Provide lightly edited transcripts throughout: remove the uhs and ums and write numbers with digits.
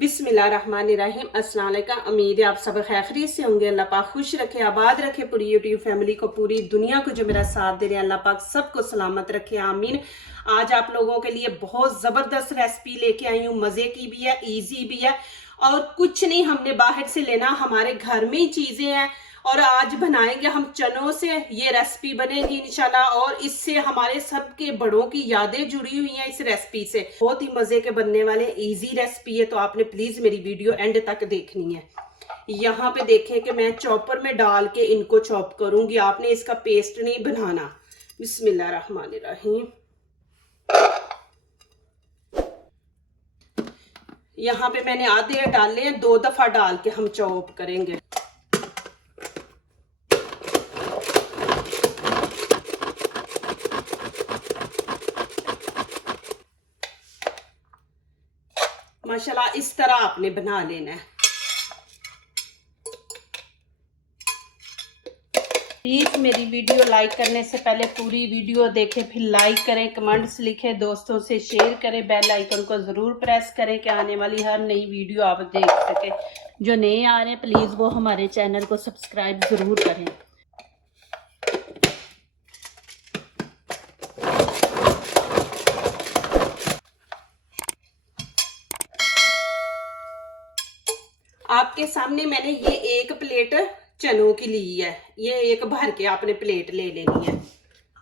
बिस्मिल्लाहिर्रहमानिर्रहीम। अस्सलाम वालेकुम। उम्मीद है आप सब खैरियत से होंगे। अल्लाह पाक खुश रखे, आबाद रखे पूरी यूट्यूब फैमिली को, पूरी दुनिया को जो मेरा साथ दे रहे हैं, अल्लाह पाक सबको सलामत रखे, आमीन। आज आप लोगों के लिए बहुत ज़बरदस्त रेसिपी लेके आई हूँ। मज़े की भी है, ईजी भी है, और कुछ नहीं हमने बाहर से लेना, हमारे घर में ही चीज़ें हैं। और आज बनाएंगे हम चनों से, ये रेसिपी बनेगी इंशाल्लाह। और इससे हमारे सबके बड़ों की यादें जुड़ी हुई हैं इस रेसिपी से। बहुत ही मजे के बनने वाले इजी रेसिपी है, तो आपने प्लीज मेरी वीडियो एंड तक देखनी है। यहाँ पे देखें कि मैं चॉपर में डाल के इनको चॉप करूंगी, आपने इसका पेस्ट नहीं बनाना। बिस्मिल्लाहिर्रहमानिर्रहीम। यहाँ पे मैंने आधे डाले, 2 दफा डाल के हम चॉप करेंगे। माशाल्लाह इस तरह आपने बना लेना है। प्लीज मेरी वीडियो लाइक करने से पहले पूरी वीडियो देखें, फिर लाइक करें, कमेंट्स लिखें, दोस्तों से शेयर करें, बेल आइकन को ज़रूर प्रेस करें कि आने वाली हर नई वीडियो आप देख सकें। जो नए आ रहे हैं प्लीज़ वो हमारे चैनल को सब्सक्राइब ज़रूर करें। आपके सामने मैंने ये एक प्लेट चनों की ली है, ये एक भर के आपने प्लेट ले लेनी है।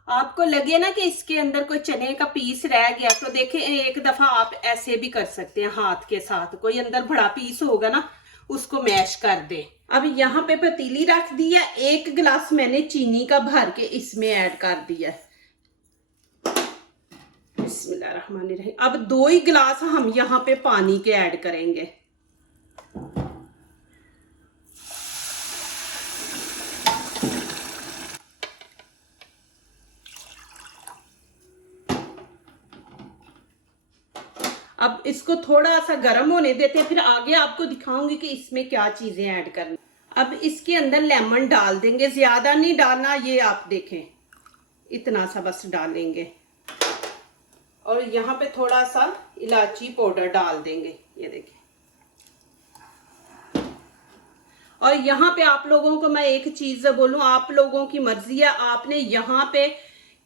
आपको लगे ना कि इसके अंदर कोई चने का पीस रह गया, तो देखें एक दफा आप ऐसे भी कर सकते हैं, हाथ के साथ कोई अंदर बड़ा पीस होगा ना उसको मैश कर दे। अब यहाँ पे पतीली रख दी है, 1 गिलास मैंने चीनी का भर के इसमें ऐड कर दिया। बिस्मिल्लाहिर्रहमानिर्रहीम। अब 2 ही गिलास हम यहाँ पे पानी के ऐड करेंगे। अब इसको थोड़ा सा गर्म होने देते हैं, फिर आगे आपको दिखाऊंगी कि इसमें क्या चीजें ऐड करनी। अब इसके अंदर लेमन डाल देंगे, ज्यादा नहीं डालना, ये आप देखें इतना सा बस डालेंगे। और यहाँ पे थोड़ा सा इलायची पाउडर डाल देंगे, ये देखें। और यहाँ पे आप लोगों को मैं एक चीज बोलूं, आप लोगों की मर्जी है, आपने यहाँ पे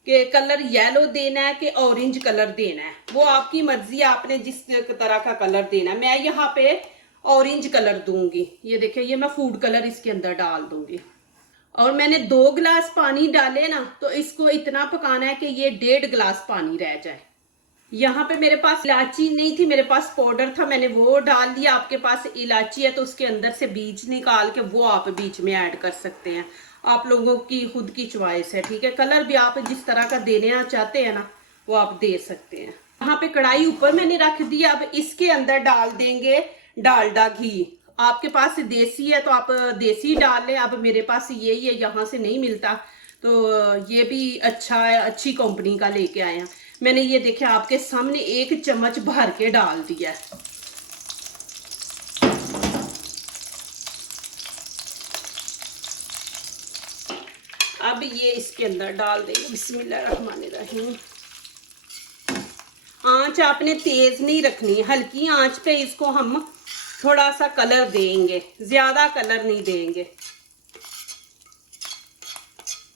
कि कलर येलो देना है कि ऑरेंज कलर देना है, वो आपकी मर्जी है, आपने जिस तरह का कलर देना है। मैं यहाँ पे ऑरेंज कलर दूंगी, ये देखिए, ये मैं फूड कलर इसके अंदर डाल दूंगी। और मैंने 2 गिलास पानी डाले ना, तो इसको इतना पकाना है कि ये 1.5 गिलास पानी रह जाए। यहाँ पे मेरे पास इलायची नहीं थी, मेरे पास पाउडर था, मैंने वो डाल दिया। आपके पास इलायची है तो उसके अंदर से बीज निकाल के वो आप बीच में ऐड कर सकते हैं, आप लोगों की खुद की चॉइस है, ठीक है। कलर भी आप जिस तरह का देना चाहते हैं ना वो आप दे सकते हैं। यहाँ पे कढ़ाई ऊपर मैंने रख दिया। अब इसके अंदर डाल देंगे डालडा घी। आपके पास देसी है तो आप देसी डाल लें, अब मेरे पास यही है, यहाँ से नहीं मिलता, तो ये भी अच्छा है, अच्छी कंपनी का लेके आए हैं। मैंने ये देखा आपके सामने 1 चम्मच भर के डाल दिया है। अब ये इसके अंदर डाल देंगे। बिस्मिल्लाहिर्रहमानिर्रहीम। आंच आपने तेज नहीं रखनी, हल्की आंच पे इसको हम थोड़ा सा कलर देंगे, ज्यादा कलर नहीं देंगे।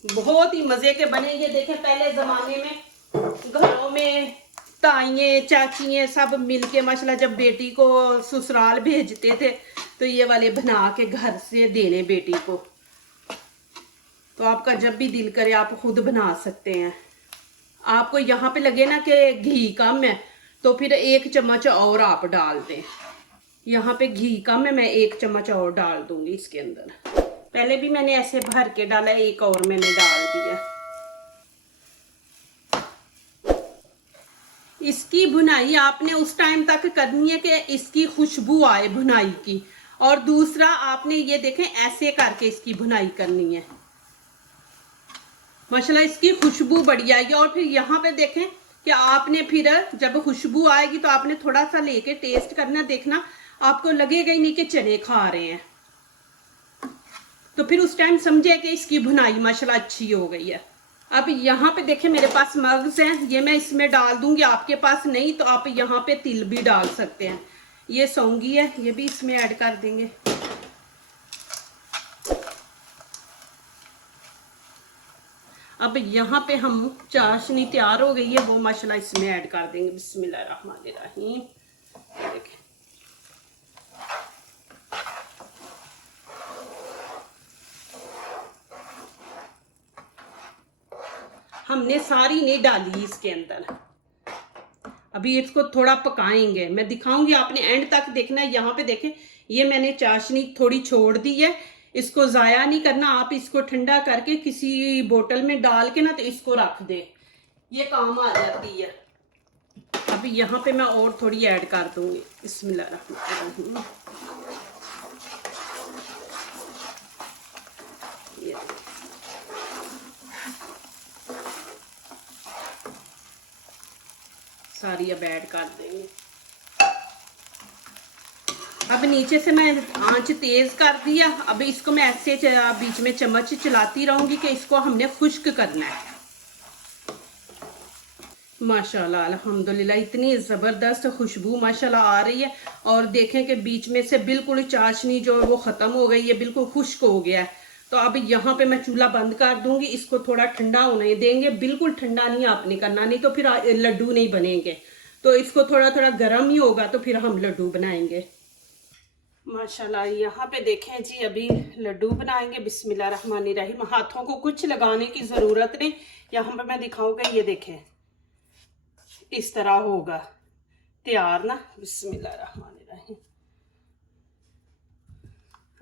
बहुत ही मजे के बने। ये देखें, पहले जमाने में घरों में ताइयां चाचियां सब मिलके माशाल्लाह जब बेटी को ससुराल भेजते थे तो ये वाले बना के घर से देने बेटी को। तो आपका जब भी दिल करे आप खुद बना सकते हैं। आपको यहाँ पे लगे ना कि घी कम है तो फिर 1 चम्मच और आप डाल दें। यहाँ पे घी कम है, मैं 1 चम्मच और डाल दूंगी इसके अंदर। पहले भी मैंने ऐसे भर के डाला, एक और मैंने डाल दिया। इसकी भुनाई आपने उस टाइम तक करनी है कि इसकी खुशबू आए भुनाई की। और दूसरा आपने ये देखें ऐसे करके इसकी भुनाई करनी है, माशाल्लाह इसकी खुशबू बढ़िया आएगी। और फिर यहाँ पे देखें कि आपने फिर जब खुशबू आएगी तो आपने थोड़ा सा लेके टेस्ट करना, देखना आपको लगेगा ही नहीं कि चने खा रहे हैं, तो फिर उस टाइम समझे कि इसकी भुनाई माशाल्लाह अच्छी हो गई है। अब यहाँ पे देखें मेरे पास मग्स हैं, ये मैं इसमें डाल दूंगी। आपके पास नहीं तो आप यहाँ पे तिल भी डाल सकते हैं। ये सौंगी है, ये भी इसमें ऐड कर देंगे। अब यहाँ पे हम चाशनी तैयार हो गई है, वो माशाल्लाह इसमें ऐड कर देंगे। बिस्मिल्लाहिर्रहमानिर्रहीम। देखें, हमने सारी नहीं डाली इसके अंदर, अभी इसको थोड़ा पकाएंगे। मैं दिखाऊंगी, आपने एंड तक देखना है। यहाँ पे देखें, ये मैंने चाशनी थोड़ी छोड़ दी है, इसको ज़ाया नहीं करना। आप इसको ठंडा करके किसी बोतल में डाल के ना तो इसको रख दे, ये काम आ जाती है। अभी यहाँ पे मैं और थोड़ी ऐड कर दूंगी। बिस्मिल्लाहिर्रहमानिर्रहीम। सारी अब ऐड कर देंगे। अब नीचे से मैं आंच तेज कर दिया। अब इसको मैं ऐसे बीच में चम्मच चलाती रहूंगी कि इसको हमने खुश्क करना है। माशाल्लाह अल्हम्दुलिल्लाह, इतनी ज़बरदस्त खुशबू माशाल्लाह आ रही है। और देखें कि बीच में से बिल्कुल चाशनी जो है वो ख़त्म हो गई है, बिल्कुल खुश्क हो गया है। तो अब यहाँ पे मैं चूल्हा बंद कर दूंगी, इसको थोड़ा ठंडा होने देंगे। बिल्कुल ठंडा नहीं आपने करना, नहीं तो फिर लड्डू नहीं बनेंगे। तो इसको थोड़ा थोड़ा गर्म ही होगा तो फिर हम लड्डू बनाएंगे। माशाल्लाह यहाँ पे देखें जी, अभी लड्डू बनाएंगे। बिस्मिल्लाहिर्रहमानिर्रहीम। हाथों को कुछ लगाने की ज़रूरत नहीं। यहाँ पे मैं दिखाऊंगा, ये देखें इस तरह होगा तैयार ना। बिस्मिल्लाहिर्रहमानिर्रहीम।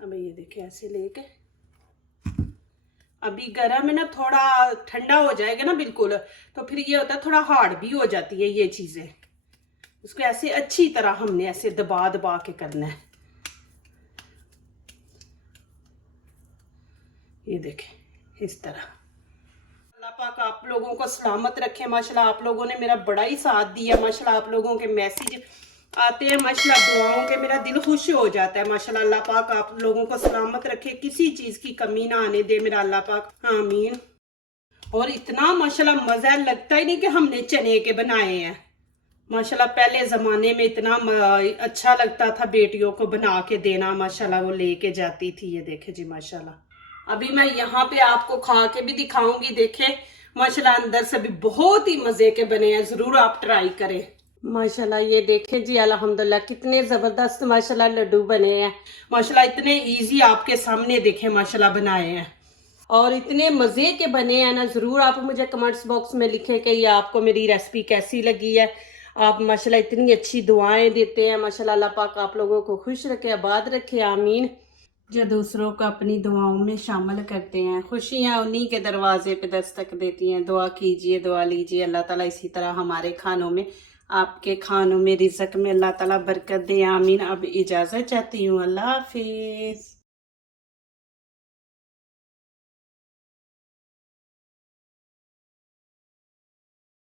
अब ये देखें ऐसे लेके, अभी गर्म है ना, थोड़ा ठंडा हो जाएगा ना बिल्कुल, तो फिर ये होता है थोड़ा हार्ड भी हो जाती है ये चीजें। उसको ऐसे अच्छी तरह हमने ऐसे दबा दबा के करना है। ये देखें इस तरह। अल्लाह पाक आप लोगों को सलामत रखे। माशाल्लाह आप लोगों ने मेरा बड़ा ही साथ दिया। माशाल्लाह आप लोगों के मैसेज आते हैं, माशाल्लाह दुआओं के मेरा दिल खुश हो जाता है। माशाल्लाह अल्लाह पाक आप लोगों को सलामत रखे, किसी चीज की कमी ना आने दे मेरा अल्लाह पाक, आमीन। और इतना माशाल्लाह मजा लगता ही नहीं कि हमने चने के बनाए हैं। माशाल्लाह पहले जमाने में इतना अच्छा लगता था बेटियों को बना के देना, माशाल्लाह वो लेके जाती थी। ये देखे जी माशाल्लाह। अभी मैं यहाँ पे आपको खा के भी दिखाऊंगी। देखे माशाल्लाह अंदर से भी बहुत ही मजे के बने हैं, जरूर आप ट्राई करें। माशाल्लाह ये देखें जी, अल्हम्दुलिल्लाह कितने जबरदस्त माशाल्लाह लड्डू बने हैं। माशाल्लाह इतने इजी आपके सामने देखे माशाल्लाह बनाए हैं और इतने मजे के बने हैं ना। जरूर आप मुझे कमेंट्स बॉक्स में लिखें कि ये आपको मेरी रेसिपी कैसी लगी है। आप माशाल्लाह इतनी अच्छी दुआएं देते हैं। माशाल्लाह अल्लाह पाक आप लोगों को खुश रखे, आबाद रखे, आमीन। जो दूसरों को अपनी दुआओं में शामिल करते हैं, खुशियां उन्हीं के दरवाजे पे दस्तक देती हैं। दुआ कीजिए, दुआ लीजिए, अल्लाह ताला इसी तरह हमारे खानों में, आपके खानों में, रिज़्क़ में अल्लाह ताला बरकत दे, आमीन। अब इजाज़त चाहती हूँ, अल्लाह हाफिज़।